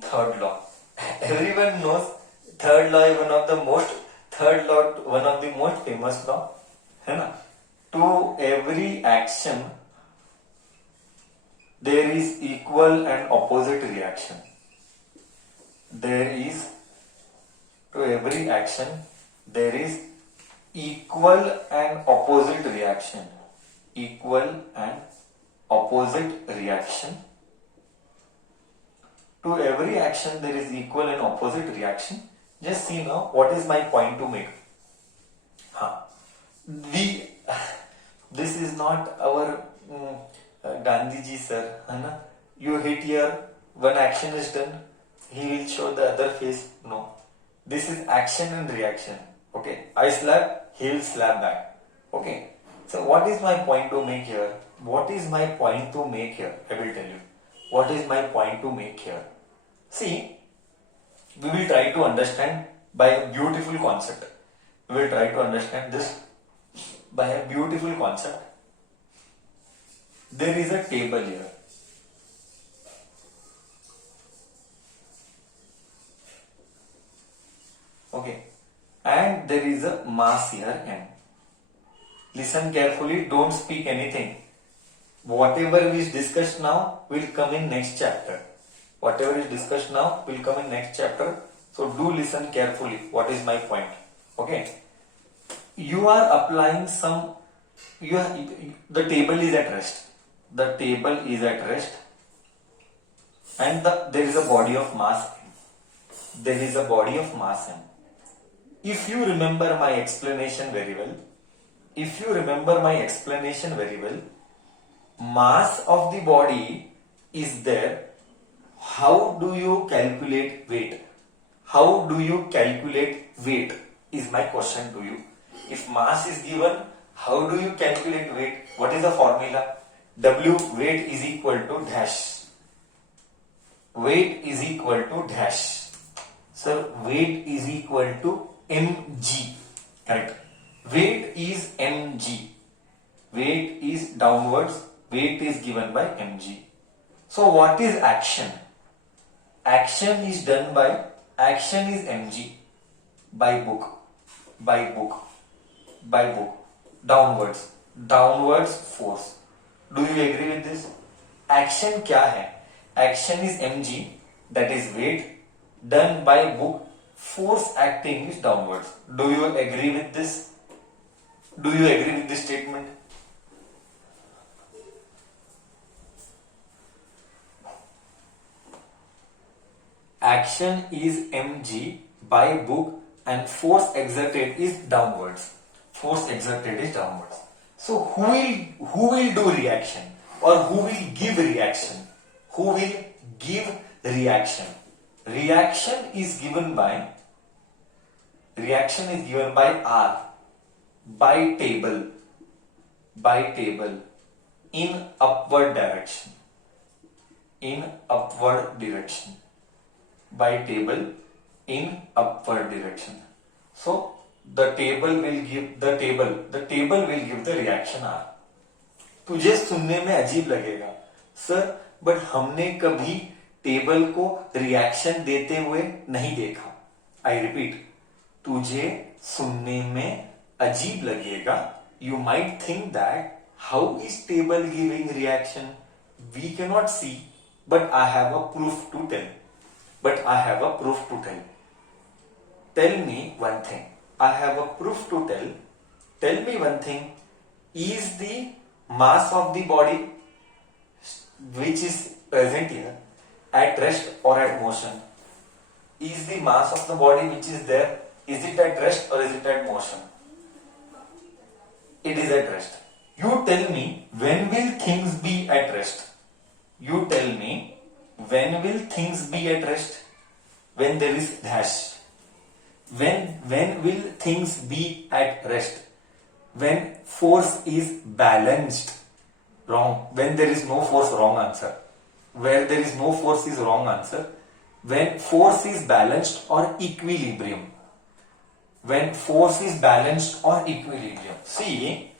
third law. Everyone knows third law is one of the most famous law, है ना? To every action there is equal and opposite reaction. There is, to every action there is equal and opposite reaction. Equal and opposite reaction. To every action there is equal and opposite reaction. Just see now what is my point to make. This is not our Gandhiji sir, है ना? You hit here, one action is done, he will show the other face. No, this is action and reaction. Okay, I slap, he will slap back. Okay, so what is my point to make here? What is my point to make here? I will tell you. What is my point to make here? See, we will try to understand by a beautiful concept. We will try to understand this by a beautiful concept. There is a table here. Okay, and there is a mass here m. Listen carefully, don't speak anything. Whatever is discussed now will come in next chapter. Whatever is discussed now will come in next chapter. So do listen carefully. What is my point? Okay. You are applying some. The table is at rest. The table is at rest, and there is a body of mass m. There is a body of mass m. If you remember my explanation very well, mass of the body is there. How do you calculate weight? How do you calculate weight is my question to you. If mass is given, how do you calculate weight? What is the formula? W, weight is equal to dash. Weight is equal to dash. Sir, weight is equal to mg. Correct. Weight is mg. Weight is downwards. Weight is given by mg. So what is action? Action is mg by book. Downwards force. Do you agree with this? Action क्या है? Action is mg, that is weight, done by book. Force acting is downwards. Do you agree with this? Do you agree with this statement? Action is mg by book and force exerted is downwards. So who will do reaction or who will give reaction? Reaction is given by R by table in upward direction. By table in upward direction. So the table will give the reaction R. तुझे सुनने में अजीब लगेगा sir, but हमने कभी table को reaction देते हुए नहीं देखा. आई रिपीट, तुझे सुनने में अजीब लगेगा. You might think that how is table giving reaction? We can not see, but I have a proof to tell. Tell me one thing. I have a proof to tell. Tell me one thing. Is the mass of the body which is present here at rest or at motion? Is the mass of the body which is there, is it at rest or is it at motion? It is at rest. You tell me, when will things be at rest? You tell me, when will things be at rest? When there is dash. When will things be at rest? When force is balanced. Wrong. When there is no force, wrong answer. Where there is no force is wrong answer. When force is balanced or equilibrium. See,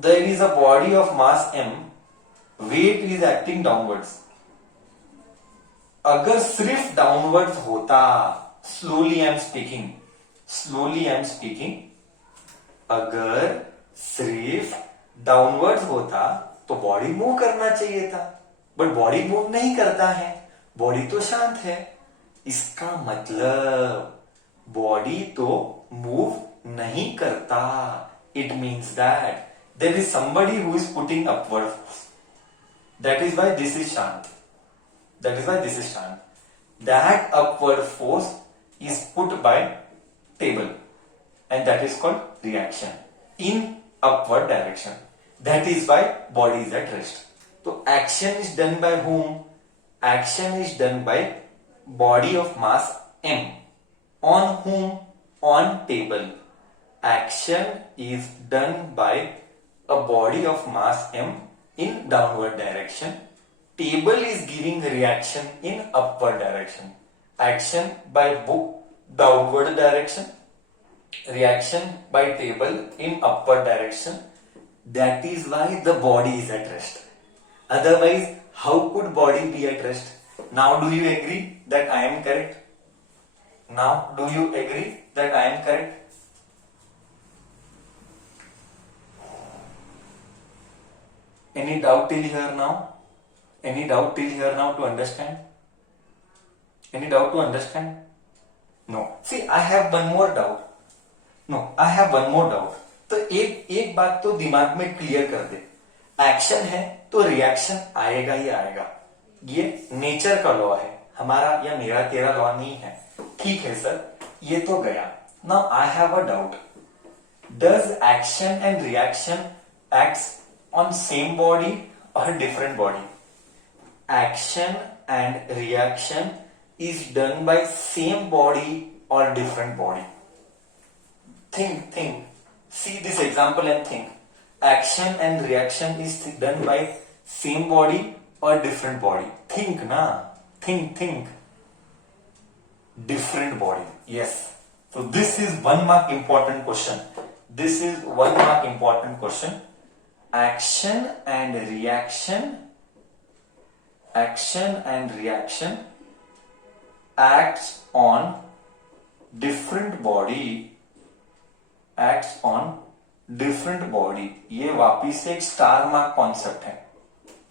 there is a body of mass m. Weight is acting downwards. अगर सिर्फ downwards होता, slowly I am speaking, अगर सिर्फ downwards होता तो body move करना चाहिए था, बट बॉडी मूव नहीं करता है, बॉडी तो शांत है। इसका मतलब बॉडी तो मूव नहीं करता। It means that there is somebody who is putting upward force, that is why this is शांत, that upward force is put by table and that is called reaction in upward direction. That is why body is at rest. So action is done by whom? Action is done by body of mass m. On whom? On table. Action is done by a body of mass m in downward direction. Table is giving reaction in upward direction. Action by downward direction, reaction by table in upward direction. That is why the body is at rest. Otherwise, how could body be at rest? Now do you agree that I am correct? Now do you agree that I am correct? Any doubt till here now? Any doubt till here now to understand? Any doubt to understand? No. See, I have one more doubt. No, I have one more doubt. तो एक बात तो दिमाग में clear कर दे, action है तो reaction आएगा ही आएगा, ये नेचर का लॉ है, हमारा या मेरा तेरा लॉ नहीं है। ठीक है सर, ये तो गया। Now I have a doubt, does action and reaction acts on same body और different body? Action and reaction is done by same body or different body? Think. See this example and think. Action and reaction is done by same body or different body? Think na. Think. Different body. Yes. So this is 1 mark important question. Action and reaction acts on different body, ये वापिस से एक star mark concept है।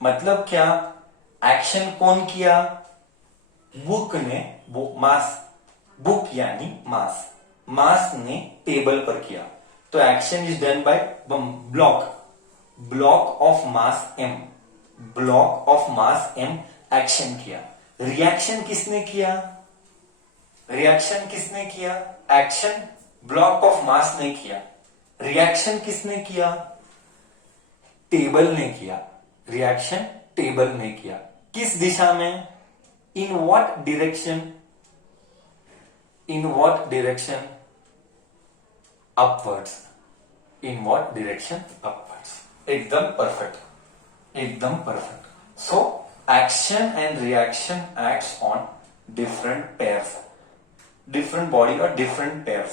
मतलब क्या? Action कौन किया? Book ने, बुक यानी मास ने टेबल पर किया, तो action is done by block of mass m, action किया। रिएक्शन किसने किया? एक्शन ब्लॉक ऑफ मास ने किया। रिएक्शन किसने किया? टेबल ने किया। रिएक्शन टेबल ने किया। किस दिशा में? In what direction? अपवर्ड्स। एकदम perfect. So action and reaction acts on different pairs, different body or different pairs,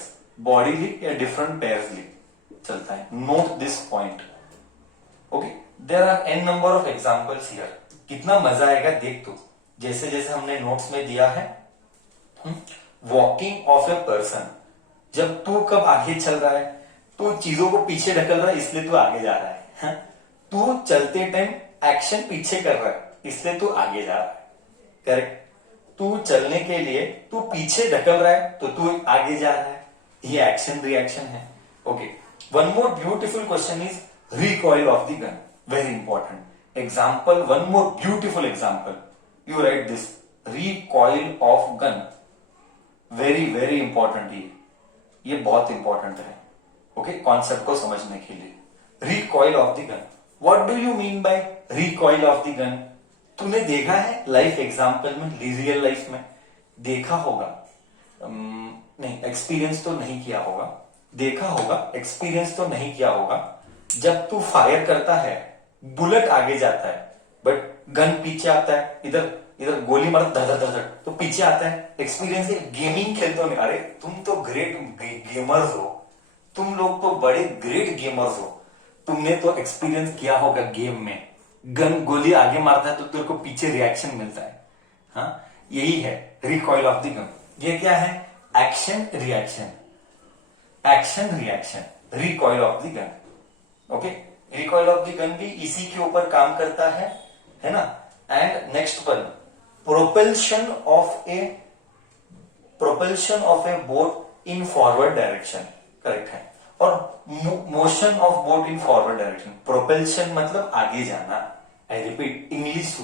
bodily या different pairs ली चलता है। Note this point. Okay, there are n number of examples here. कितना मजा आएगा देख तू, जैसे जैसे हमने नोट्स में दिया है। वॉकिंग ऑफ ए पर्सन, जब तू कब आगे चल रहा है, तू चीजों को पीछे ढकल रहा है इसलिए तू आगे जा रहा है। तू चलते टाइम एक्शन पीछे कर रहा है इसलिए तू आगे जा रहा है। करेक्ट? तू चलने के लिए तू पीछे ढकल रहा है तो तू आगे जा रहा है, ये एक्शन रिएक्शन है। Okay, one more beautiful question is recoil of the gun, very important example. One more beautiful example, you right this, recoil of gun, very very important, ये बहुत इंपॉर्टेंट है। ओके, कॉन्सेप्ट को समझने के लिए। Recoil of the gun, what do you mean by recoil of the gun? तूने देखा है लाइफ एग्जाम्पल में, रियल लाइफ में देखा होगा? नहीं, एक्सपीरियंस तो नहीं किया होगा, देखा होगा, एक्सपीरियंस तो नहीं किया होगा। जब तू फायर करता है, बुलेट आगे जाता है बट गन पीछे आता है, इधर गोली मार धड़ तो पीछे आता है। एक्सपीरियंस है, गेमिंग खेलते हो। अरे तुम तो ग्रेट गेमर्स हो, तुम लोग तो बड़े ग्रेट गेमर्स हो, तुमने तो एक्सपीरियंस किया होगा गेम में, गन गोली आगे मारता है तो तेरे को पीछे रिएक्शन मिलता है। हाँ, यही है रिकॉइल ऑफ द गन। ये क्या है? Action reaction, action reaction, recoil of the gun. Okay, recoil of the gun भी इसी के ऊपर काम करता है ना। And next one, propulsion of A boat in forward direction, correct है। और motion of boat in forward direction, propulsion मतलब आगे जाना। I repeat, English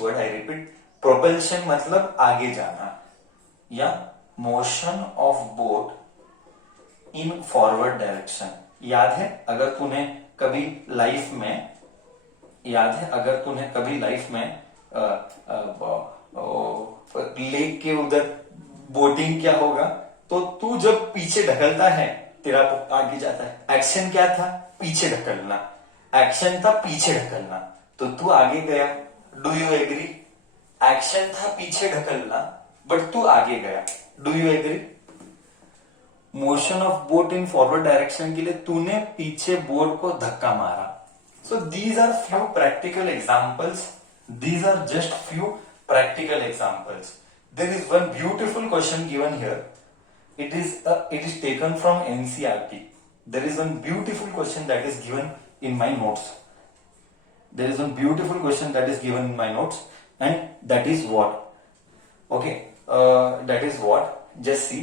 word I repeat, propulsion मतलब आगे जाना, या motion of boat in forward direction. याद है अगर तूने कभी लाइफ में लेक के उधर बोटिंग क्या होगा, तो तू जब पीछे ढकलता है तेरा आगे जाता है। एक्शन क्या था? पीछे ढकलना, एक्शन था पीछे ढकलना, तो तू आगे गया। Do you agree? एक्शन था पीछे ढकलना बट तू आगे गया। Do you agree? Motion of boat in forward direction के लिए तूने पीछे बोट को धक्का मारा। So these are few practical examples, these are just few practical examples. There is one beautiful question given here. It is taken from NCERT. There is one beautiful question that is given in my notes. There is one beautiful question that is given in my notes, and that is what? Okay, that is what? Just see.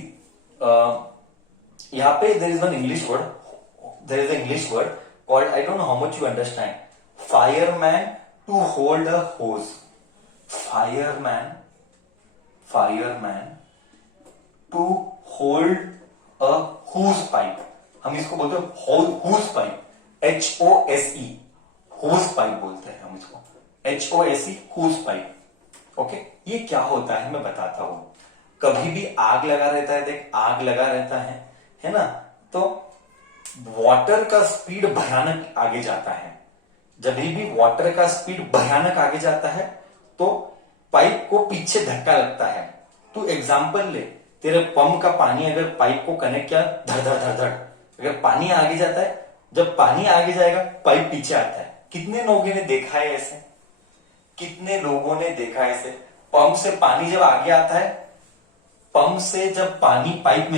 यहाँ पे there is one English word. There is an English word called, I don't know how much you understand. Fireman to hold a hose. Fireman to hold a hose pipe. हम इसको बोलते हैं hose pipe, HOSE, hose pipe बोलते हैं हम इसको, HOSE, hose pipe. Okay, ये क्या होता है मैं बताता हूं। कभी भी आग लगा रहता है, देख आग लगा रहता है ना, तो वाटर का स्पीड भयानक आगे जाता है। जब भी वाटर का स्पीड भयानक आगे जाता है तो पाइप को पीछे धक्का लगता है। तू एग्जांपल ले, तेरे पंप का पानी अगर पाइप को कनेक्ट किया, धड़ धड़ धड़ धड़, अगर पानी आगे जाता है, जब पानी आगे जाएगा पाइप पीछे आता है। कितने लोगों ने देखा है ऐसे? कितने लोगों ने देखा है ऐसे? पंप से पानी जब आगे आता है, पंप से जब पानी पाइप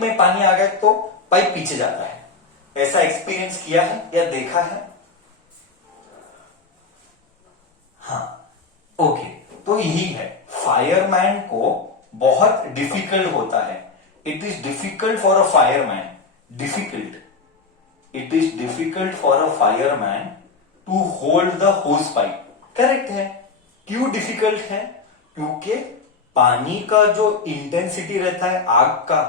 में पानी आ गया तो पाइप पीछे जाता है। ऐसा एक्सपीरियंस किया है या देखा है? हाँ, ओके, तो यही है। फायरमैन को बहुत डिफिकल्ट होता है। It is difficult for a fireman, it is difficult for a fireman to hold the hose pipe. Correct है। क्यों डिफिकल्ट है? क्योंकि पानी का जो इंटेंसिटी रहता है आग का,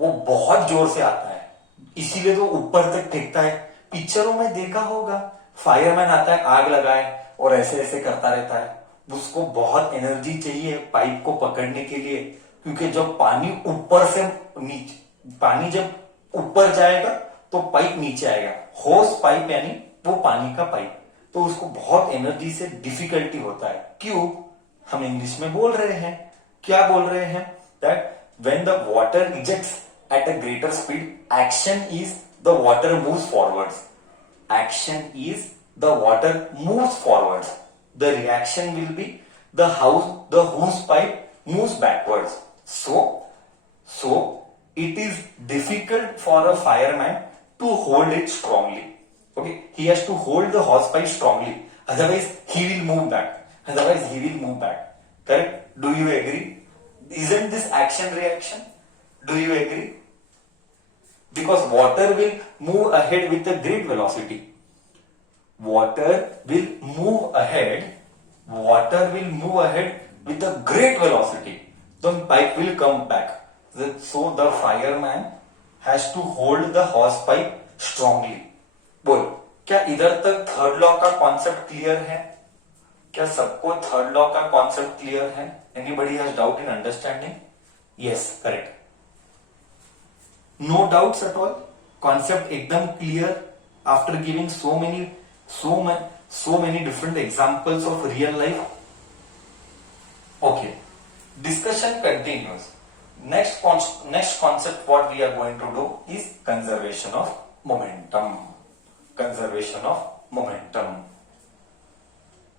वो बहुत जोर से आता है, इसीलिए तो ऊपर तक फेंकता है। पिक्चरों में देखा होगा, फायरमैन आता है, आग लगाए और ऐसे ऐसे करता रहता है। उसको बहुत एनर्जी चाहिए पाइप को पकड़ने के लिए, क्योंकि जब पानी ऊपर से नीचे, पानी जब ऊपर जाएगा तो पाइप नीचे आएगा। होस पाइप यानी वो पानी का पाइप, तो उसको बहुत एनर्जी से डिफिकल्टी होता है। क्यों? हम इंग्लिश में बोल रहे हैं, क्या बोल रहे हैं? That when the water ejects at a greater speed, action is the water moves forwards. Action is the water moves forwards. The reaction will be the hose pipe moves backwards. So it is difficult for a fireman to hold it strongly. Okay, he has to hold the hose pipe strongly. Otherwise, he will move back. Correct? Do you agree? Isn't this action reaction? Do you agree? Because water will move ahead with a great velocity. Water will move ahead with a great velocity. Then pipe will come back. So the fireman has to hold the hose pipe strongly. बोल, क्या इधर तक third law का concept clear है? क्या सबको third law का concept clear है? Anybody has doubt in understanding? Yes, correct. No doubts at all. Concept एकदम clear after giving so many different examples of real life. Okay, discussion continues. Next concept what we are going to do is conservation of momentum.